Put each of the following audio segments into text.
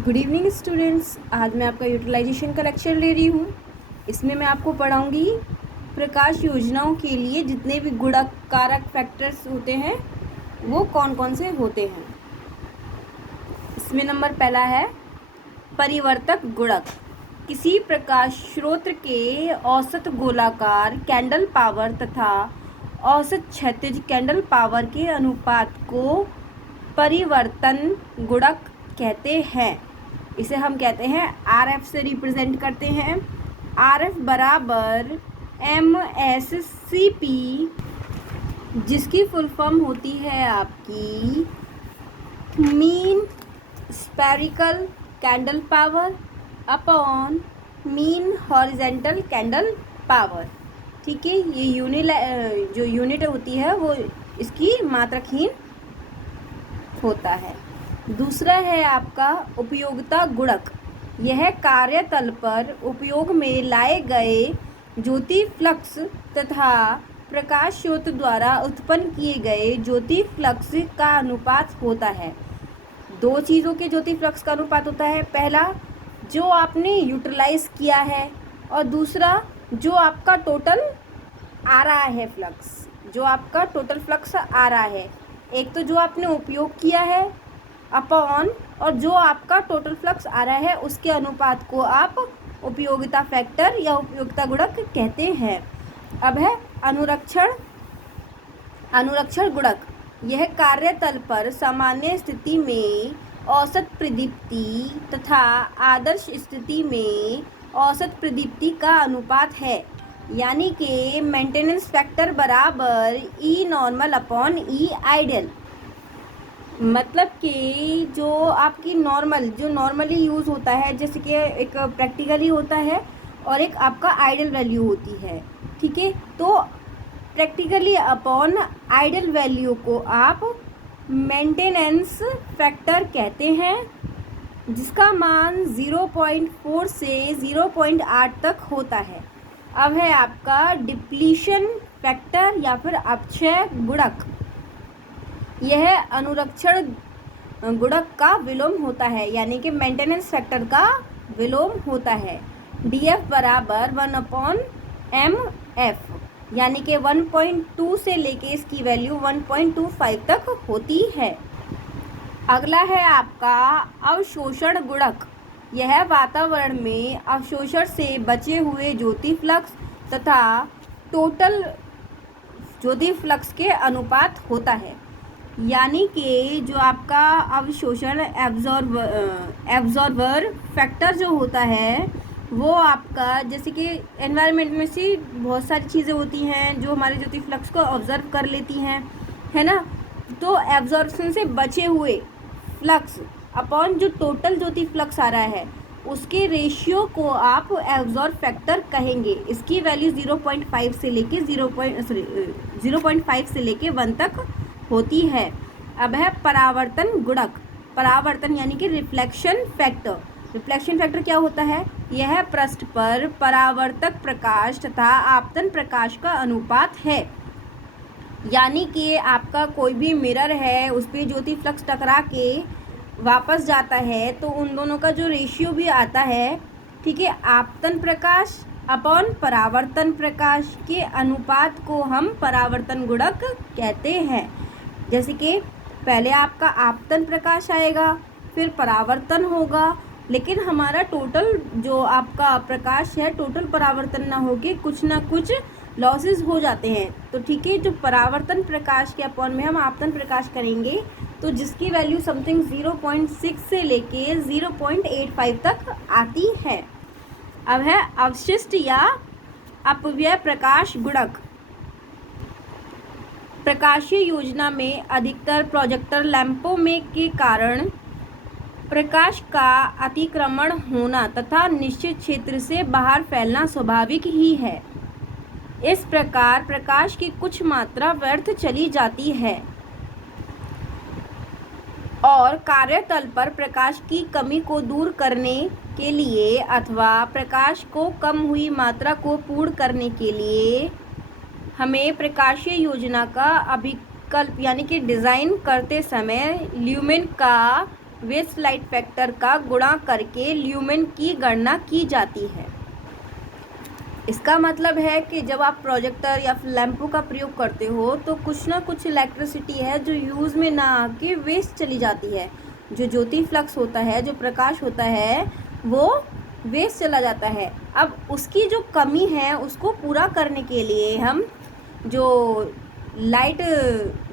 Good evening students. आज मैं आपका यूटिलाइजेशन का लेक्चर ले रही हूँ। इसमें मैं आपको पढ़ाऊँगी प्रकाश योजनाओं के लिए जितने भी गुणक कारक फैक्टर्स होते हैं वो कौन कौन से होते हैं। इसमें नंबर पहला है परिवर्तक गुणक। किसी प्रकाश स्रोत के औसत गोलाकार कैंडल पावर तथा औसत क्षैतिज कैंडल पावर के अनुपात को परिवर्तन गुणक कहते हैं। इसे हम कहते हैं RF से रिप्रेजेंट करते हैं। RF बराबर MSCP, जिसकी फुल फॉर्म होती है आपकी mean spherical candle power upon mean horizontal candle power. ठीक है, ये जो यूनिट होती है वो इसकी मात्रकहीन होता है। दूसरा है आपका उपयोगिता गुणक। यह कार्यतल पर उपयोग में लाए गए ज्योति फ्लक्स तथा प्रकाश स्रोत द्वारा उत्पन्न किए गए ज्योति फ्लक्स का अनुपात होता है। दो चीज़ों के ज्योति फ्लक्स का अनुपात होता है, पहला जो आपने यूटिलाइज किया है और दूसरा जो आपका टोटल आ रहा है फ्लक्स, जो आपका टोटल फ्लक्स आ रहा है। एक तो जो आपने उपयोग किया है अपॉन और जो आपका टोटल फ्लक्स आ रहा है उसके अनुपात को आप उपयोगिता फैक्टर या उपयोगिता गुणक कहते हैं। अब है अनुरक्षण गुणक। यह कार्यतल पर सामान्य स्थिति में औसत प्रदीप्ति तथा आदर्श स्थिति में औसत प्रदीप्ति का अनुपात है, यानी कि मेंटेनेंस फैक्टर बराबर E normal upon E ideal. मतलब कि जो आपकी जो नॉर्मली यूज़ होता है, जैसे कि एक प्रैक्टिकली होता है और एक आपका आइडियल वैल्यू होती है। ठीक है, तो प्रैक्टिकली अपॉन आइडियल वैल्यू को आप मेंटेनेंस फैक्टर कहते हैं, जिसका मान 0.4 से 0.8 तक होता है। अब है आपका डिप्लीशन फैक्टर या फिर अपक्षय गुणक। यह अनुरक्षण गुणक का विलोम होता है, यानी कि मेंटेनेंस फैक्टर का विलोम होता है। DF बराबर 1/mF, यानी कि 1.2 से लेके इसकी वैल्यू 1.25 तक होती है। अगला है आपका अवशोषण गुणक। यह वातावरण में अवशोषण से बचे हुए ज्योति फ्लक्स तथा टोटल ज्योति फ्लक्स के अनुपात होता है, यानी कि जो आपका अवशोषण एब्जॉर्बर फैक्टर जो होता है वो आपका, जैसे कि एनवायरनमेंट में से बहुत सारी चीज़ें होती हैं जो हमारे ज्योति फ्लक्स को ऑब्जर्व कर लेती हैं, है ना। तो एब्जॉर्प्शन से बचे हुए फ्लक्स अपॉन जो टोटल ज्योति फ्लक्स आ रहा है उसके रेशियो को आप एब्जॉर्ब फैक्टर कहेंगे। इसकी वैल्यू 0.5 से लेके 0.5 से लेके 1 तक होती है। अब है परावर्तन गुणक। परावर्तन यानी कि रिफ्लेक्शन फैक्टर। रिफ्लेक्शन फैक्टर क्या होता है? यह पृष्ठ पर परावर्तक प्रकाश तथा आपतन प्रकाश का अनुपात है, यानी कि आपका कोई भी मिरर है उस पर ज्योति फ्लक्स टकरा के वापस जाता है तो उन दोनों का जो रेशियो भी आता है, ठीक है, आपतन प्रकाश अपॉन परावर्तन प्रकाश के अनुपात को हम परावर्तन गुणक कहते हैं। जैसे कि पहले आपका आपतन प्रकाश आएगा फिर परावर्तन होगा, लेकिन हमारा टोटल जो आपका प्रकाश है टोटल परावर्तन ना होके कुछ ना कुछ लॉसेस हो जाते हैं। तो ठीक है, जो परावर्तन प्रकाश के अपॉन में हम आपतन प्रकाश करेंगे तो जिसकी वैल्यू समथिंग 0.6 से लेके 0.85 तक आती है। अब है अवशिष्ट या अपव्यय प्रकाश गुणक। प्रकाशीय योजना में अधिकतर प्रोजेक्टर लैंपों में के कारण प्रकाश का अतिक्रमण होना तथा निश्चित क्षेत्र से बाहर फैलना स्वाभाविक ही है। इस प्रकार प्रकाश की कुछ मात्रा व्यर्थ चली जाती है और कार्यतल पर प्रकाश की कमी को दूर करने के लिए अथवा प्रकाश को कम हुई मात्रा को पूर्ण करने के लिए हमें प्रकाशीय योजना का अभिकल्प यानी कि डिज़ाइन करते समय ल्यूमेन का वेस्ट लाइट फैक्टर का गुणा करके ल्यूमेन की गणना की जाती है। इसका मतलब है कि जब आप प्रोजेक्टर या फिर लैंपों का प्रयोग करते हो तो कुछ ना कुछ इलेक्ट्रिसिटी है जो यूज़ में ना आके वेस्ट चली जाती है। जो ज्योति फ्लक्स होता है, जो प्रकाश होता है, वो वेस्ट चला जाता है। अब उसकी जो कमी है उसको पूरा करने के लिए हम जो लाइट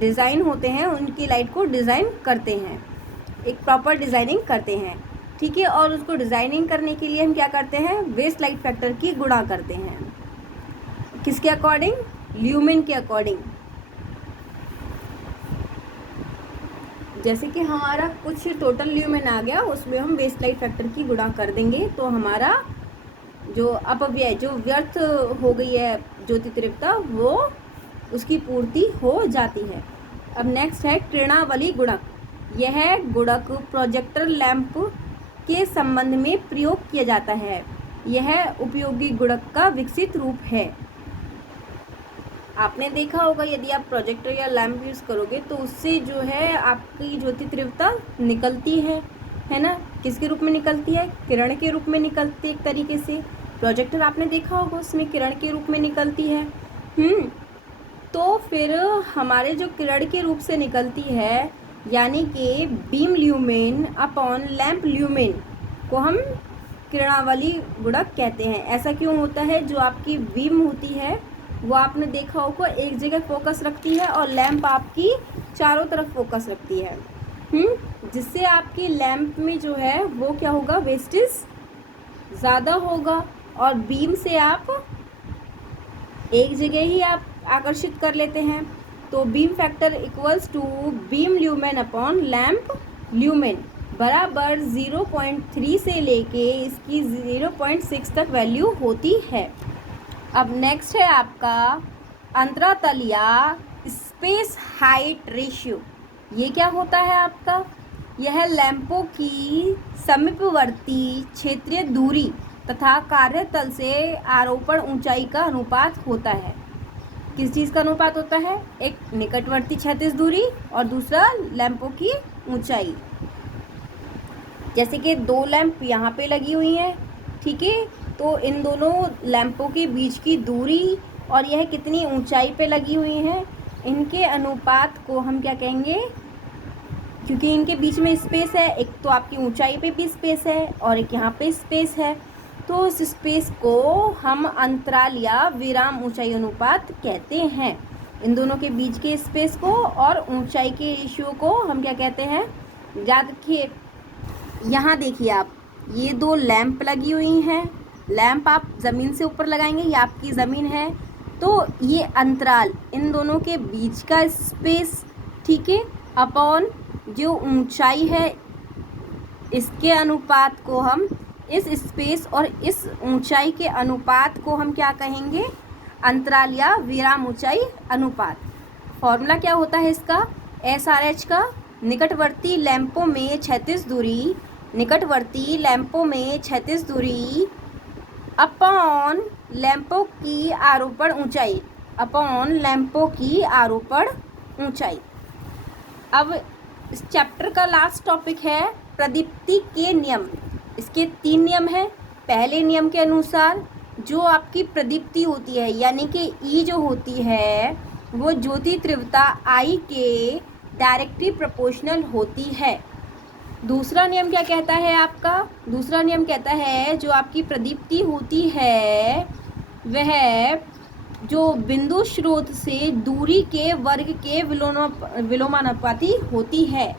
डिज़ाइन होते हैं उनकी लाइट को डिज़ाइन करते हैं, एक प्रॉपर डिज़ाइनिंग करते हैं, ठीक है। और उसको डिज़ाइनिंग करने के लिए हम क्या करते हैं, वेस्ट लाइट फैक्टर की गुणा करते हैं। किसके अकॉर्डिंग? ल्यूमेन के अकॉर्डिंग। जैसे कि हमारा कुछ टोटल ल्यूमेन आ गया, उसमें हम वेस्ट लाइट फैक्टर की गुणा कर देंगे तो हमारा जो अपव्यय, जो व्यर्थ हो गई है ज्योति तीव्रता, वो उसकी पूर्ति हो जाती है। अब नेक्स्ट है किरणावली गुणक। यह गुणक प्रोजेक्टर लैंप के संबंध में प्रयोग किया जाता है। यह उपयोगी गुणक का विकसित रूप है। आपने देखा होगा यदि आप प्रोजेक्टर या लैंप यूज़ करोगे तो उससे जो है आपकी ज्योति तीव्रता निकलती है ना। किसके रूप में निकलती है? किरण के रूप में निकलती है एक तरीके से। प्रोजेक्टर आपने देखा होगा उसमें किरण के रूप में निकलती है। तो फिर हमारे जो किरण के रूप से निकलती है, यानी कि beam lumen upon lamp lumen को हम किरणावली गुणक कहते हैं। ऐसा क्यों होता है? जो आपकी बीम होती है वो आपने देखा होगा एक जगह फोकस रखती है और लैंप आपकी चारों तरफ फोकस रखती है, जिससे आपकी लैंप में जो है वो क्या होगा, वेस्टेज ज़्यादा होगा और बीम से आप एक जगह ही आप आकर्षित कर लेते हैं। तो beam factor equals to beam lumen upon lamp lumen बराबर 0.3 से लेके इसकी 0.6 तक वैल्यू होती है। अब नेक्स्ट है आपका अंतरातल या स्पेस हाइट रेशियो। ये क्या होता है आपका? यह लैंपों की समीपवर्ती क्षेत्रीय दूरी तथा कार्यतल से आरोपण ऊंचाई का अनुपात होता है। किस चीज़ का अनुपात होता है? एक निकटवर्ती क्षैतिज दूरी और दूसरा लैंपों की ऊंचाई। जैसे कि दो लैंप यहाँ पे लगी हुई हैं, ठीक है, तो इन दोनों लैंपों के बीच की दूरी और यह कितनी ऊंचाई पे लगी हुई हैं, इनके अनुपात को हम क्या कहेंगे? क्योंकि इनके बीच में स्पेस है, एक तो आपकी ऊंचाई पे भी स्पेस है और एक यहाँ पे स्पेस है, तो उस स्पेस को हम अंतराल या विराम ऊंचाई अनुपात कहते हैं। इन दोनों के बीच के स्पेस को और ऊंचाई के रेशियो को हम क्या कहते हैं? याद रखिए। यहाँ देखिए आप, ये दो लैंप लगी हुई हैं। लैंप आप ज़मीन से ऊपर लगाएंगे, ये आपकी ज़मीन है, तो ये अंतराल इन दोनों के बीच का स्पेस, ठीक है, अपॉन जो ऊंचाई है इसके अनुपात को हम, इस स्पेस और इस ऊंचाई के अनुपात को हम क्या कहेंगे? अंतराल या विराम ऊंचाई अनुपात। फॉर्मूला क्या होता है इसका? SRH का निकटवर्ती लैंपों में क्षैतिज दूरी, निकटवर्ती लैंपों में क्षैतिज दूरी अपॉन लैंपों की आरोपण ऊंचाई, अपॉन लैंपों की आरोपण ऊंचाई। अब इस चैप्टर का लास्ट टॉपिक है प्रदीप्ति के नियम। इसके 3 नियम हैं। पहले नियम के अनुसार जो आपकी प्रदीप्ति होती है, यानी कि ई जो होती है, वो ज्योति तीव्रता आई के डायरेक्टली प्रोपोर्शनल होती है। दूसरा नियम क्या कहता है आपका? दूसरा नियम कहता है जो आपकी प्रदीप्ति होती है वह जो बिंदु स्रोत से दूरी के वर्ग के विलोमानुपाती होती है,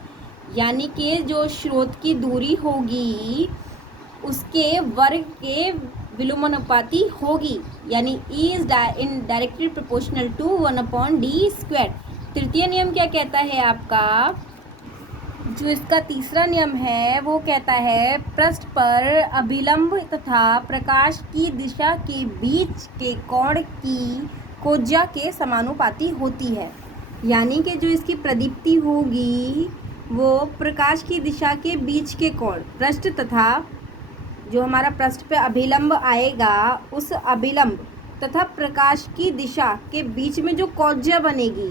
यानी कि जो स्रोत की दूरी होगी उसके वर्ग के विलोमानुपाती होगी, यानी E is in directly proportional to 1/d²। तृतीय नियम क्या कहता है आपका? जो इसका तीसरा नियम है वो कहता है पृष्ठ पर अभिलंब तथा प्रकाश की दिशा के बीच के कोण की कोज्या के समानुपाती होती है, यानी कि जो इसकी प्रदीप्ति होगी वो प्रकाश की दिशा के बीच के कोण, पृष्ठ तथा जो हमारा पृष्ठ पे अभिलंब आएगा उस अभिलंब तथा प्रकाश की दिशा के बीच में जो कोज्या बनेगी,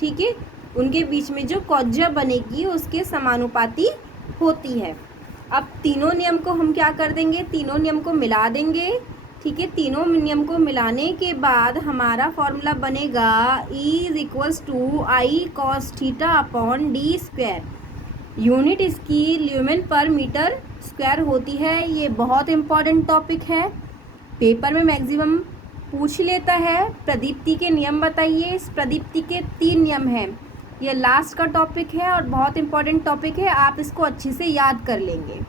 ठीक है, उनके बीच में जो कोज्या बनेगी उसके समानुपाती होती है। अब तीनों नियम को हम क्या कर देंगे, तीनों नियम को मिला देंगे। ठीक है, तीनों नियम को मिलाने के बाद हमारा फॉर्मूला बनेगा E = I cos theta upon D square. Unit इसकी ल्यूमेन पर मीटर स्क्वायर होती है। ये बहुत इंपॉर्टेंट टॉपिक है, पेपर में मैक्सिमम पूछ लेता है। प्रदीप्ति के नियम बताइए। इस प्रदीप्ति के 3 नियम हैं। ये लास्ट का टॉपिक है और बहुत इंपॉर्टेंट टॉपिक है, आप इसको अच्छे से याद कर लेंगे।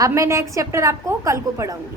अब मैं नेक्स्ट चैप्टर आपको कल को पढ़ाऊँगी।